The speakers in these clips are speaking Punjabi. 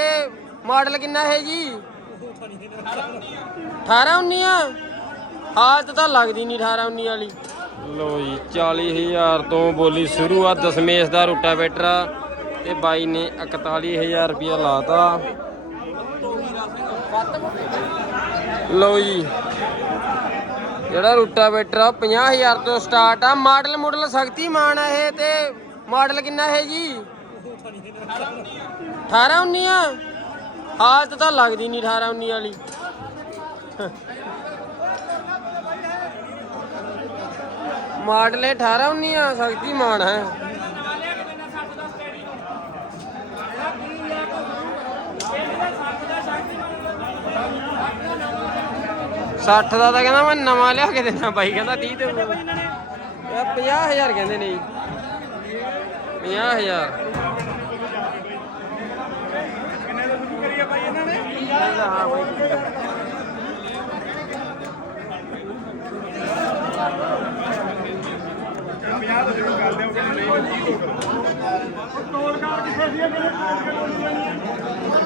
ਤੇ ਮਾਡਲ ਕਿੰਨਾ ਹੈ ਜੀ? 18 19 ਆ। ਹਾਲਤ ਤਾਂ ਲੱਗਦੀ ਨਹੀਂ 18 19 ਵਾਲੀ। ਲੋ ਜੀ 40000 ਤੋਂ ਬੋਲੀ ਸ਼ੁਰੂ ਆ ਦਸ਼ਮੇਸ਼ ਦਾ ਰੋਟਾਵੇਟਰ। ਤੇ ਬਾਈ ਨੇ 41000 ਰੁਪਇਆ ਲਾਤਾ। ਲੋ ਜੀ, ਜਿਹੜਾ ਰੋਟਾਵੇਟਰ ਆ 50000 ਤੋਂ ਸਟਾਰਟ ਆ। ਮਾਡਲ ਮਾਡਲ ਸ਼ਕਤੀ ਆ ਇਹ ਤੇ ਮਾਡਲ ਕਿੰਨਾ ਹੈ ਜੀ? 18 19 ਆ ਹਾਲਤ ਤਾਂ ਲੱਗਦੀ ਨਹੀਂ 18 19 ਵਾਲੀ। ਮਾਡਲ 18 19 ਆ ਸ਼ਕਤੀ ਮਾਨ ਹੈ। ਸੱਠ ਦਾ ਤਾਂ ਕਹਿੰਦਾ ਮੈਂ ਨਵਾਂ ਲਿਆ ਕੇ ਦੇਣਾ ਬਾਈ, ਕਹਿੰਦਾ 30 ਤੇ ਇਹ 50000 ਕਹਿੰਦੇ ਨੇ ਜੀ। 50000 ਕਿੰਨੇ ਦਾ ਸ਼ੁਰੂ ਕਰੀਏ ਬਾਈ ਇਹਨਾਂ ਨੇ ਕਹਿੰਦਾ ਹਾਂ ਬਾਈ ਪੰਜਾਹ ਦਾ ਸ਼ੁਰੂ ਕਰਦੇ ਹੋ ਕਿ ਤੋਲ ਕਾਰ ਕਿੱਥੇ ਸੀ ਕਿਹਨੇ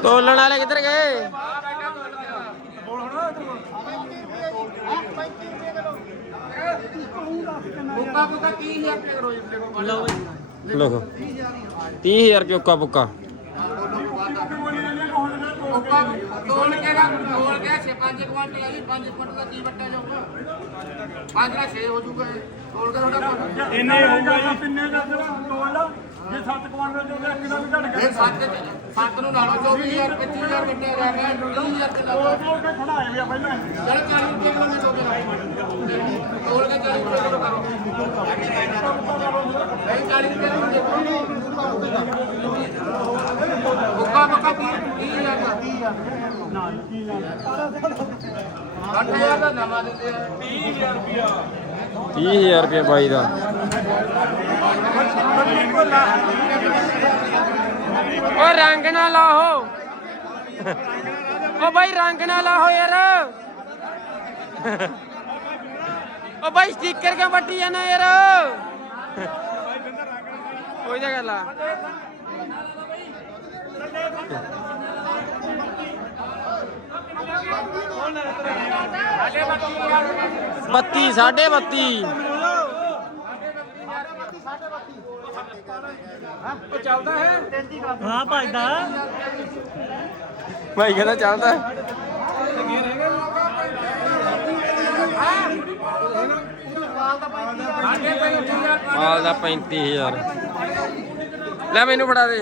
ਤੋਲਣ ਵਾਲੇ ਕਿੱਧਰ ਗਏ? ਬੁੱਕਾ ਬੁੱਕਾ 30000 ਰੁਪਏ ਕਰੋ ਜਿੰਨੇ ਕੋ ਲੋ 30000 ਰੁਪਏ ਉੱਕਾ ਪੁੱਕਾ ਬੁੱਕਾ ਤੋਲ ਕੇ ਨਾ ਤੋਲ ਕੇ 6-5 ਕੁਆਂਟਲ ਆ ਜੀ 5 ਕੁਆਂਟਲ ਦਾ ਕੀ ਵੱਟਾ ਜਾਊਗਾ? 5 ਦਾ 6 ਹੋ ਜਾਊਗਾ ਇਹ। ਤੋਲ ਕੇ ਤੁਹਾਡਾ ਇੰਨੇ ਹੋਊਗਾ ਜੀ। ਕਿੰਨੇ ਦਾ ਤੋਲ। ਜੇ 7 ਕੁਆਂਟਲ ਚੋਂ ਇੱਕ ਦਾ ਵੀ ਘਟ ਇਹ ਸੱਤ ਸੱਤ ਨੂੰ ਨਾਲੋਂ 24000 25000 ਵੱਟੇ ਰਹਿ ਗਏ 20000 ਤੇ ਲਾਓ। ਤੋਲ ਕੇ ਖੜਾਏ ਵੀ ਆ ਪਹਿਲਾਂ। ਚਲ 40 ਰੁਪਏ ਕਿਲੋ ਦੇ ਦੋਗੇ ਤੋਲ ਕੇ 40 ਰੁਪਏ ਕਿਲੋ ਕਰੋ। ਨਹੀਂ 40 ਰੁਪਏ ਕਿਲੋ 30000 ਦਾ 30000 ਨਾ ਕੀ? ਨਾ 6000 ਦਾ ਨਵਾਂ ਦਿੰਦੇ ਆ 30000 ਰੁਪਿਆ 30000 ਰੁਪਏ ਬਾਈ ਦਾ। ਓ ਰੰਗ ਨਾ ਲਾਹੋ। ਓ ਬਾਈ ਰੰਗ ਨਾ ਲਾਹੋ ਯਾਰ। ਓ ਬਾਈ ਸਟicker ਕਿਉਂ ਵੱਟੀ ਜਾਣਾ ਯਾਰ? ਕੋਈ ਤਾਂ ਗੱਲ ਬੱਤੀ ਸਾਢੇ ਬੱਤੀ। ਹਾਂ ਭਜਦਾ ਭਾਈ ਕਹਿੰਦਾ ਚੱਲਦਾ। ਮਾਲ ਦਾ 35000 ਲੈ ਮੈਨੂੰ ਫੜਾ ਦੇ।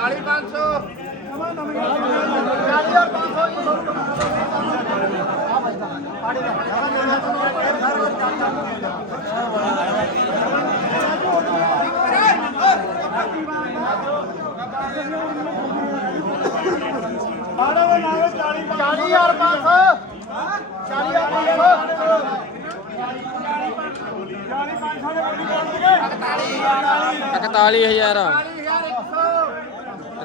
40500 40 और 500 ये दोनों पानी का ਬਾੜਾ ਦਾ ਨਾਮ 40 40500 41500 41500 41500 41000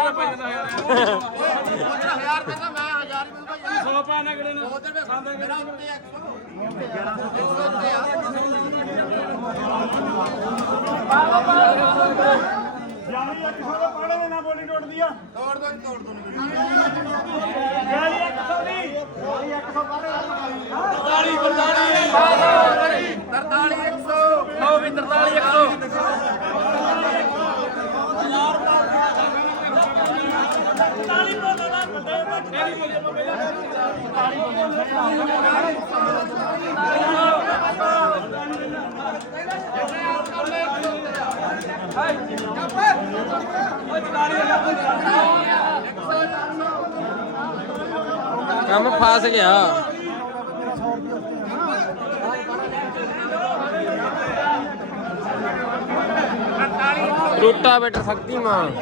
1000 ਰੁਪਏ ਦਾ ਮੈਂ 1000 ਹੀ ਮਿਲਦਾ ਯਾਰ 100 ਪਾ ਨਾ ਕਿਹੜੇ ਨੂੰ ਉਧਰ ਵੀ ਮੇਰਾ ਉੱਤੇ 100 100 ਉੱਤੇ ਆ ਜਾਨੀ ਇੱਕ ਸੌ। ਦੇ ਪਾੜੇ ਦੇ ਨਾ ਬੋਲੀ ਟੁੱਟਦੀ ਆ ਤੋੜ ਦੋ ਤੋੜ ਦੋ ਜਾਨੀ ਇੱਕ ਸੌ। ਦੀ 43 100 ਲਓ ਵੀ 43 100 40 ਕੰਮ ਫਸ ਗਿਆ ਰੂਟਾ ਬੇਟਾ ਸ਼ਕਤੀਮਾਨ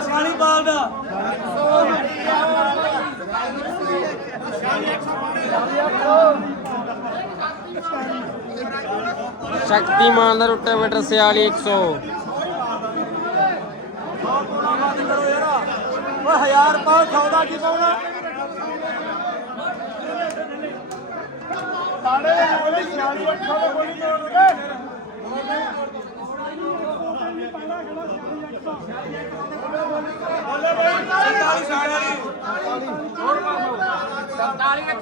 ਸ਼ਾਲੀ ਬਾਲ ਦਾ ਸ਼ਕਤੀਮਾਨ ਦਾ ਰੂਟਾ ਬੇਟਾ 46 100 ਬੰਦ ਕਰੋ ਓਏ 1000 ਰੁਪਏ ਸੌਦਾ ਕੀ ਪਾਉਣਾ? ਦੇ ਬੋਲੇ 46 ਅੱਖਾਂ ਦੇ ਬੋਲੀ ਜੋੜ ਲਗੇ ਬੋਲੇ ਬਈ 47 47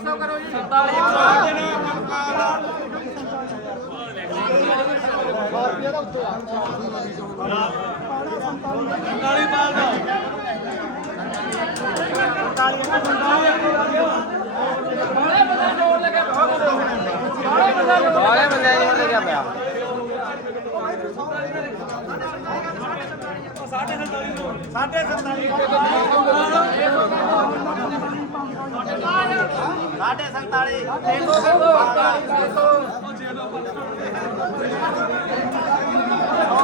47 ਬਾਲ ਬੰਦੇ ਨਹੀਂ ਲੱਗਿਆ ਪਿਆ ਸਾਢੇ 47 ਸਾਢੇ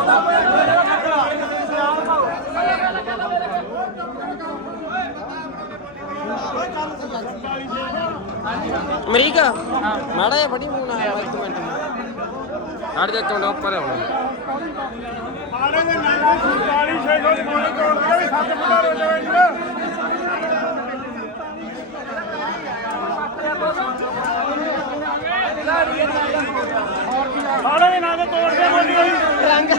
47 ਅਮਰੀਕਾ? ਮਾੜਾ ਜਿਹਾ ਬੜੀ ਮੂੰਹ ਨਾਲ। ਇੱਕ ਮਿੰਟ ਹਟ ਜਾ ਮਿੰਟ ਉੱਪਰ ਆਉਣਾ। ਆੜੇ ਦੇ ਨਾਲ 47 600 ਦੀ ਲਗੇ ਵੀ 7 ਫੁੱਟਾ ਰੋ ਜਾਵੇ ਆੜੇ ਦੇ ਨਾਲ ਤੋੜ ਕੇ ਬੋਲੀ। ਰੰਗ।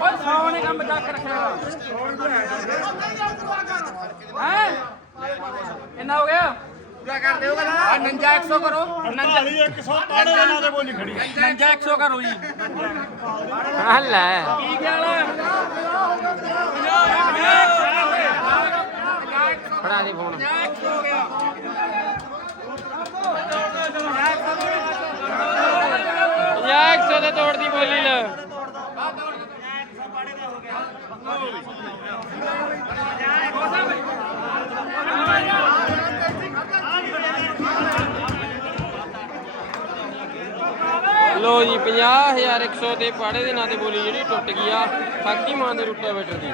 ਓਏ ਸੌ ਨੇ ਕੰਮ ਚੱਕ ਰੱਖਿਆ। ਹੈ? ਕਿੰਨਾ ਹੋ ਗਿਆ? ਪੂਰਾ ਕਰ ਦਿਓ ਗੱਲ ਆ 49 100 ਕਰੋ। 49 100 ਆੜੇ ਦੇ ਨਾਲ ਬੋਲੀ ਖੜੀ। 49 100 ਕਰੋ ਜੀ। ਹਾਂ ਲੈ ਕੀ ਗੱਲ ਹੈ ਫੜਾ ਦੇ ਫੋਨ। ਪੰਜਾਹ ਇੱਕ ਸੌ ਦੇ ਤੋੜ ਦੀ ਬੋਲੀ ਲੈ। ਲੋ ਜੀ 50100 ਤੇ ਪਾੜੇ ਦੇ ਨਾਂ ਤੇ ਬੋਲੀ ਜਿਹੜੀ ਟੁੱਟ ਗਈ ਆ ਸ਼ਕਤੀਮਾਨ ਦੇ ਰੂਟਾਵੇਟਰ ਦੀ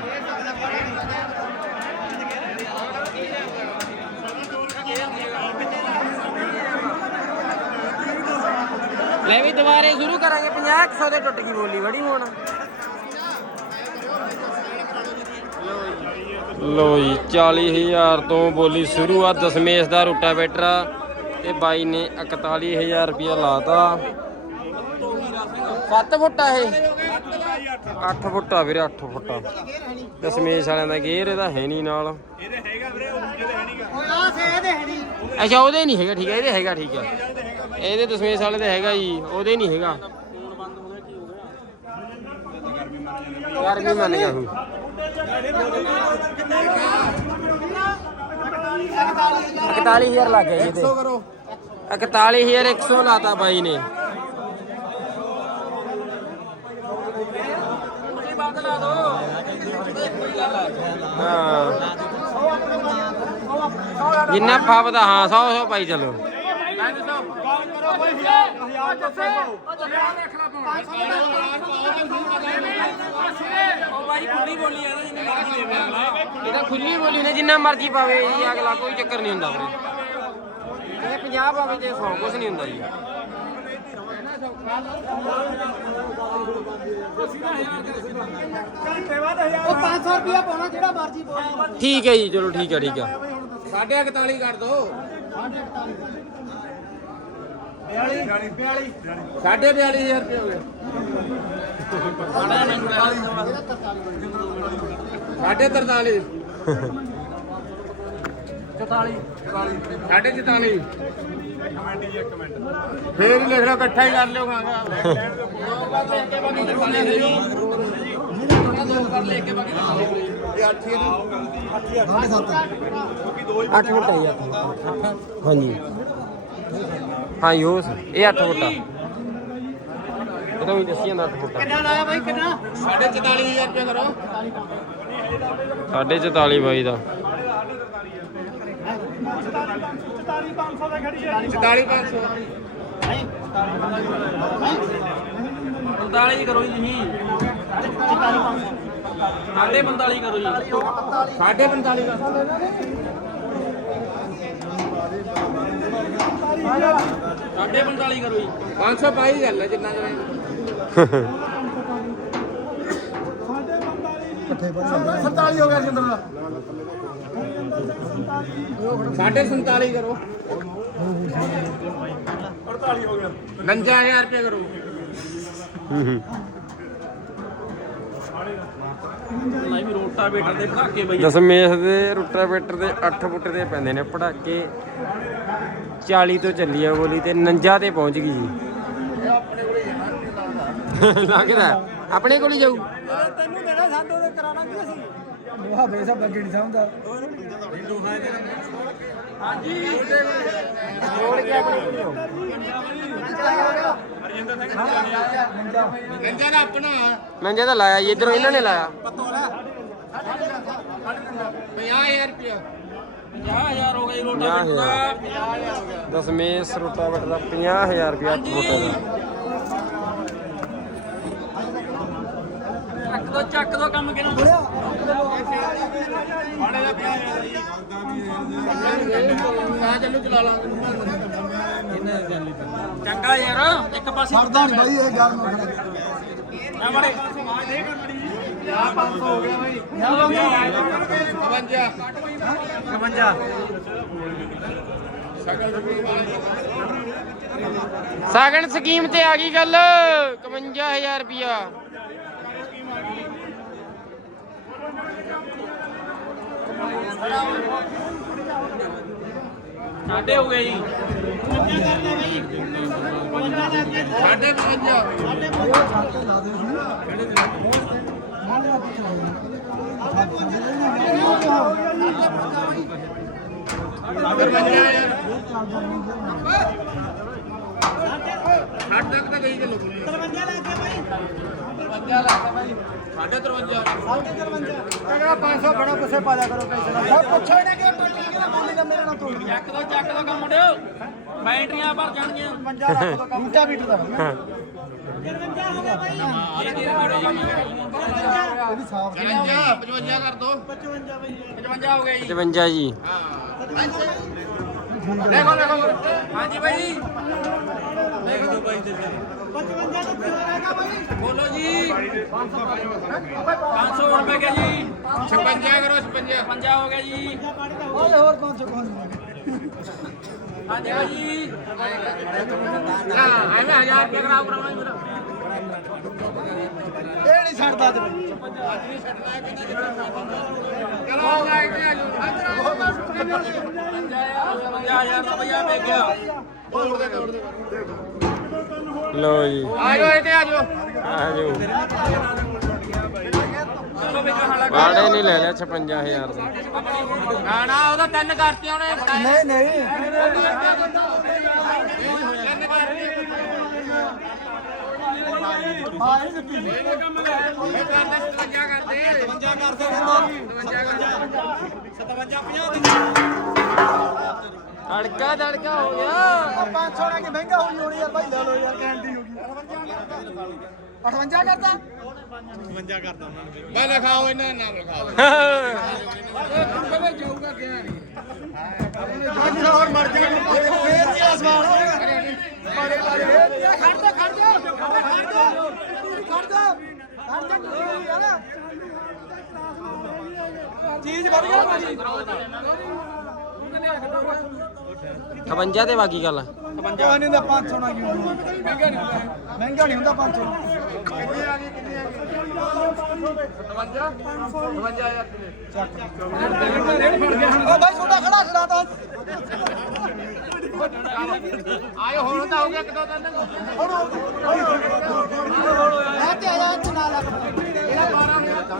ਲੈ ਵੀ ਦੁਬਾਰੇ ਸ਼ੁਰੂ ਕਰਾਂਗੇ 50100 ਦੇ ਟੁੱਟ ਗਈ ਬੋਲੀ ਬੜੀ ਹੁਣ। ਲੋ ਜੀ 40000 ਤੋਂ ਬੋਲੀ ਸ਼ੁਰੂ ਆ ਦਸ਼ਮੇਸ਼ ਦਾ ਰੂਟਾਵੇਟਰ ਆ ਤੇ ਬਾਈ ਨੇ 41000 ਰੁਪਇਆ ਲਾਤਾ। 7 ਫੁੱਟ ਆ ਇਹ। 8 ਫੁੱਟ ਆ ਵੀਰੇ 8 ਫੁੱਟ ਆ। ਦਸ਼ਮੇਸ਼ ਵਾਲਿਆਂ ਦਾ ਗੇਅਰ ਇਹਦਾ ਹੈ ਨਹੀਂ ਨਾਲ। ਇਹਦੇ ਹੈਗਾ ਵੀਰੇ ਉਹ ਦੂਜੇ ਦੇ ਹੈ ਨਹੀਂਗਾ ਅੱਛਾ ਉਹਦੇ ਨਹੀਂ ਹੈਗਾ ਠੀਕ ਹੈ ਇਹਦੇ ਹੈਗਾ ਠੀਕ ਹੈ ਇਹਦੇ ਦਸ਼ਮੇਸ਼ ਵਾਲੇ ਤੇ ਹੈਗਾ ਜੀ ਉਹਦੇ ਨਹੀਂ ਹੈਗਾ। ਗਰਮੀ ਮੰਨ ਗਿਆ ਹੂੰ ਇਕਤਾਲੀ ਹਜ਼ਾਰ ਲੱਗ ਗਿਆ ਜੀ ਇਹਦੇ। 100 ਕਰੋ। 41100 ਲਾਤਾ ਬਾਈ ਨੇ। ਤੁਸੀਂ ਬੰਦ ਲਾ ਦੋ ਹਾਂ। ਜਿੰਨਾ ਫਾਵਦਾ ਹਾਂ 100 100 ਪਾਈ ਚਲੋ। ਉਹ ਬਾਈ ਖੁੱਲੀ ਬੋਲੀ ਆ ਨਾ ਜਿੰਨੀ ਮਰਜ਼ੀ ਦੇ ਇਹ ਤਾਂ ਖੁੱਲੀ ਬੋਲੀ ਨੇ ਜਿੰਨਾ ਮਰਜ਼ੀ ਪਾਵੇ ਜੀ ਅਗਲਾ ਕੋਈ ਚੱਕਰ ਨਹੀਂ ਹੁੰਦਾ ਵੀਰੇ। 50 ਪਾਵੇ ਤੇ 100 ਕੁਝ ਨਹੀਂ ਹੁੰਦਾ ਜੀ। ਉਹ 500 ਰੁਪਿਆ ਪਾਉਣਾ ਜਿਹੜਾ ਮਰਜ਼ੀ ਬੋਲ। ਠੀਕ ਹੈ ਜੀ ਚਲੋ ਠੀਕ ਹੈ ਠੀਕ ਹੈ। ਸਾਢੇ 41 ਕਰ ਦੋ। 42 42 ਸਾਢੇ 42000 ਰੁਪਏ ਹੋ ਗਏ। ਸਾਢੇ 43 44 ਸਾਢੇ 44 ਕਮੈਂਟ ਜੀ ਇੱਕ ਮਿੰਟ ਫੇਰ ਹੀ ਲਿਖ ਲਓ ਇਕੱਠਾ ਹੀ ਕਰ ਲਿਓ ਖਾਂਗਾ ਅੱਠ ਫੁੱਟ ਹੈ ਹਾਂਜੀ। ਹਾਂ ਯੋਸ। ਇਹ 8 ਫੁੱਟ। ਆ ਇਹ ਤਾਂ ਵੀ ਦੱਸੀ ਜਾਂਦਾ 8 ਫੁੱਟ। ਕਿੰਨਾ ਲਾਇਆ ਬਾਈ ਕਿੰਨਾ? ਸਾਢੇ 44000 ਰੁਪਏ ਕਰੋ। ਸਾਢੇ 44 ਬਾਈ ਦਾ। 44500 ਦਾ ਖੜੀ ਹੈ 44500 45 ਕਰੋ ਜੀ। ਤੁਸੀਂ ਸਾਢੇ 45 ਕਰੋ ਜੀ। ਸਾਢੇ 45 ਦਾ ਸਾਢੇ 45 ਕਰੋ ਜੀ। 500 ਪਾਈ ਗੱਲ ਹੈ ਜਿੰਨਾ ਜਣੇ 47 ਹੋ ਗਿਆ ਸਿੰਦਰ ਦਾ। ਸਾਢੇ 47 ਕਰੋ। 48 ਹੋ ਗਿਆ। 59000 ਰੁਪਏ ਕਰੋ। ਨਹੀਂ ਵੀ ਰੋਟਾ ਬੇਟਰ ਦੇ ਪੜਾਕੇ ਬਈ। ਦਸਮੇਸ਼ ਦੇ ਰੁਟਾਵੇਟਰ ਦੇ 8 ਫੁੱਟ ਦੇ ਪੈਂਦੇ ਨੇ ਪੜਾਕੇ 40 ਤੋਂ ਚੱਲੀ ਆ ਬੋਲੀ ਤੇ 49 ਤੇ ਪਹੁੰਚ ਗਈ ਜੀ। ਲੱਗਦਾ ਆਪਣੇ ਕੋਲ ਹੀ ਜਾਊ। ਤੈਨੂੰ ਦੇਣਾ ਸਾਨੂੰ ਉਹਦੇ ਕਰਾਣਾ ਕੀ ਅਸੀਂ? ਵਾਹ ਬੇਸਾ ਬੱਗੇ ਨਹੀਂ ਸਮਝਦਾ ਰੰਜਾ ਦਾ ਆਪਣਾ। ਮੈਂ ਜਿਹਦਾ ਲਾਇਆ ਜੀ ਇਧਰੋਂ ਇਹਨਾਂ ਨੇ ਲਾਇਆ। 50000 ਰੁਪਏ 50000 ਹੋ ਗਿਆ ਜੀ ਰੋਟਾ 50000 ਦਸਮੇਸ਼ ਰੁਟਾਵੇਟਰ ਦਾ 50000 ਰੁਪਇਆ 8 ਫੁੱਟ ਦਾ। ਚੱਕ ਦੋ ਚੱਕ ਦੋ ਕੰਮ ਕਿਹਨਾਂ ਤਾਂ ਚੱਲੂ ਚਲਾ ਲਾਂਗੇ ਚੰਗਾ ਯਾਰ ਇੱਕ ਪਾਸੇ ਸਰਦਾ ਨਹੀਂ ਬਾਈ ਇਹ ਗੱਲ ਮੈਂ ਆ ਮੜੇ। 52 ਸਾਗਣ ਸਕੀਮ ਤੇ ਆ ਗਈ ਗੱਲ 51000 ਰੁਪਇਆ। ਸਾਢੇ ਹੋ ਗਏ ਜੀ। ਸਾਢੇ 52 ਸਾਢੇ ਤੱਕ ਤਾਂ ਗਈ ਚੱਲੋ 53 ਲੱਖ ਬਾਈ 53 ਲੱਖ ਬਾਈ ਕਹਿੰਦਾ 500 ਬੜਾ ਪੁੱਛੇ ਪਾ ਦਿਆ ਕਰੋ ਪੈਸੇ ਨਾਲ ਸਭ ਪੁੱਛੋ ਇਹਨਾਂ ਕਿ ਟੱਟੀ ਕਿਹਦਾ ਮੰਨੀ ਦਾ। ਮੇਰੇ ਨਾਲ ਤੋੜ ਚੱਕ ਦੋ ਚੱਕ ਦੋ ਕੰਮ ਮੁੰਡਿਓ ਬੈਟਰੀਆਂ ਭਰ ਜਾਣਗੀਆਂ 50 ਲੱਖ ਦਾ ਕੰਮ ਇੰਟਾ ਮੀਟਰ ਦਾ ਇਹਦੀ ਸਾਫ਼ 53 55 ਕਰ ਦੋ 55 ਹੋ ਗਿਆ ਜੀ 55 ਜੀ। ਦੇਖੋ ਦੇਖੋ ਹਾਂਜੀ ਬਾਈ ਦੇਖ ਦੋ ਬਾਈ। ਤੇ 55 ਤੋਂ ਕੀ ਹੋਏਗਾ ਬਾਈ ਬੋਲੋ ਜੀ। 500 ਰੁਪਏ ਗਿਆ ਜੀ। 56 ਕਰੋ 56 50 ਹੋ ਗਿਆ ਜੀ। ਓਏ ਹੋਰ 500 ਕੋਣ ਹਾਂਜੀ ਬਾਈ। ਜੀ ਹਾਂ ਐਵੇਂ 1000 ਰੁਪਏ ਕਰਾਓ ਕਰਾਵਾਂਗੇ ਮੇਰਾ ਇਹ ਨਹੀਂ ਛੱਡਦਾ ਤੇ ਚਲੋ ਆ ਕੇ ਆ ਜਾਓ 50000 ਰੁਪਇਆ ਪੈ ਗਿਆ ਤੋੜ ਦੇ ਤੋੜ ਦੇ ਲਓ ਜੀ। ਆ ਜਾਓ ਇੱਥੇ ਆ ਜਾਓ। ਆ ਜਾਓ। ਚਲੋ ਵੀ ਕਹਾਲਾ ਬਾੜੇ ਨਹੀਂ ਲੈ ਲਿਆ 56000 ਦਾ। ਨਾ ਨਾ ਉਹਦਾ ਤਿੰਨ ਕਰਤੀਆਂ ਉਹਨੇ। ਨਹੀਂ ਨਹੀਂ ਤਿੰਨ ਕਰਤੀਆਂ ਇਹ ਦਿੱਤੀ ਇਹ ਕਰਦੇ 57 ਕਰਦੇ 57 ਕਰਦੇ 57 ਕਰਦੇ 57 50 ਅੜਕਾ ਦੜਕਾ ਹੋ ਗਿਆ। ਆ 500 ਨਾਲ ਕਿ ਮਹਿੰਗਾ ਹੋਈ ਹੋਣੀ ਯਾਰ ਭਾਈ ਲੈ ਲਓ ਯਾਰ ਕੈਂਡੀ ਹੋ ਗਈ। 58 ਕਰਦਾ ਮੈਂ ਲਿਖਾਓ ਇਹਨਾਂ ਦਾ ਨਾਮ ਲਿਖਾਓ। ਅੱਜ ਹੋਰ ਮਰ ਜਾਣਗੇ ਫੇਰ ਕੀ ਆਸਮਾਨ ਹੈ ਨਾ ਚੀਜ਼ ਭਾਜੀ। 58 ਤੇ ਬਾਕੀ ਗੱਲ 55 ਨਹੀਂ ਹੁੰਦਾ 500 ਨਾਲ ਕੀ ਹੋਣਾ ਮਹਿੰਗਾ ਨਹੀਂ ਹੁੰਦਾ। ਮਹਿੰਗਾ ਨਹੀਂ ਹੁੰਦਾ 500 ਕਿੰਨੀ ਆ ਗਈ ਕਿੰਨੀ ਆ ਗਈ 52 55000 ਕਿੰਨੇ ਓ ਭਾਈ ਛੋਟਾ ਖੜਾ ਖੜਾ ਤਾਂ। ਆਏ ਹੁਣ ਤਾਂ ਹੋ ਗਿਆ ਇੱਕ ਦੋ ਦਿਨ ਆ ਤੇ ਆਇਆ ਚ ਲੱਗ ਇਹਦਾ 12000 ਦਾ